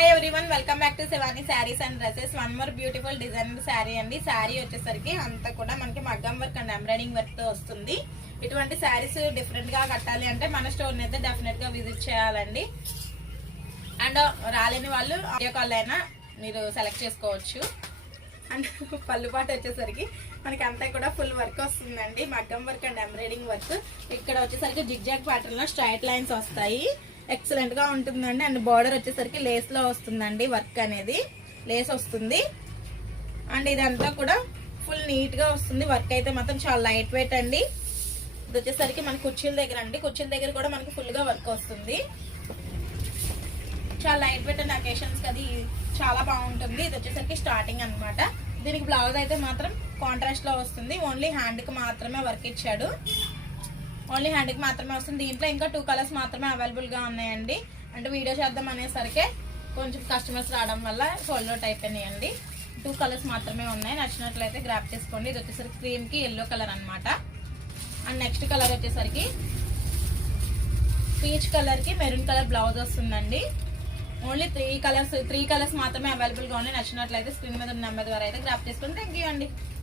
Hi everyone, welcome back to Shivani saris and dresses. One more beautiful design sari అండి. శారీ వచ్చేసరికి అంతా కూడా మనకి మగ్గం వర్క్ అండ్ ఎంబ్రాయిడింగ్ వర్క్ తో వస్తుంది. ఇటువంటి శారీస్ డిఫరెంట్ గా కట్టాలి అంటే మన స్టోర్ అయితే డెఫినెట్ గా విజిట్ చేయాలండి. అండ్ రాలేని వాళ్ళు వీడియో కాల్ అయినా మీరు సెలెక్ట్ చేసుకోవచ్చు. అండ్ పళ్ళుపాటు వచ్చేసరికి మనకి అంతా కూడా ఫుల్ వర్క్ వస్తుందండి, మగ్గం వర్క్ అండ్ ఎంబ్రాయిడింగ్ వర్క్. ఇక్కడ వచ్చేసరికి జిగ్జాగ్ ప్యాటర్న్ లో స్ట్రైట్ లైన్స్ వస్తాయి, ఎక్సలెంట్ గా ఉంటుందండి. అండ్ బార్డర్ వచ్చేసరికి లేస్ లో వస్తుందండి, వర్క్ అనేది లేస్ వస్తుంది. అండ్ ఇదంతా కూడా ఫుల్ నీట్ గా వస్తుంది. వర్క్ అయితే మాత్రం చాలా లైట్ వెయిట్ అండి. ఇది వచ్చేసరికి మన కుర్చీల దగ్గర అండి, కుర్చీల దగ్గర కూడా మనకి ఫుల్ గా వర్క్ వస్తుంది. చాలా లైట్ వెయిట్ అండ్ అకేషన్స్ అది చాలా బాగుంటుంది. ఇది వచ్చేసరికి స్టార్టింగ్ అనమాట. దీనికి బ్లౌజ్ అయితే మాత్రం కాంట్రాస్ట్ లో వస్తుంది. ఓన్లీ హ్యాండ్ కి మాత్రమే వర్క్ ఇచ్చాడు, ఓన్లీ హ్యాండ్ కి మాత్రమే వస్తుంది. దీంట్లో ఇంకా 2 కలర్స్ మాత్రమే అవైలబుల్ గా ఉన్నాయండి. అంటే వీడియో చేద్దాం అనేసరికి కొంచెం కస్టమర్స్ రావడం వల్ల సోల్డ్ అవుట్ అయిపోయినాయండి. 2 కలర్స్ మాత్రమే ఉన్నాయి. నచ్చినట్లయితే గ్రాప్ చేసుకోండి. ఇది వచ్చేసరికి క్రీమ్ కి ఎల్లో కలర్ అనమాట. అండ్ నెక్స్ట్ కలర్ వచ్చేసరికి పీచ్ కలర్ కి మెరూన్ కలర్ బ్లౌజ్ వస్తుందండి. ఓన్లీ 3 కలర్స్ మాత్రమే అవైలబుల్ గా ఉన్నాయి. నచ్చినట్లయితే స్క్రీన్ మీద ఉన్న నెంబర్ ద్వారా అయితే గ్రాప్ చేసుకోండి. థ్యాంక్ యూ అండి.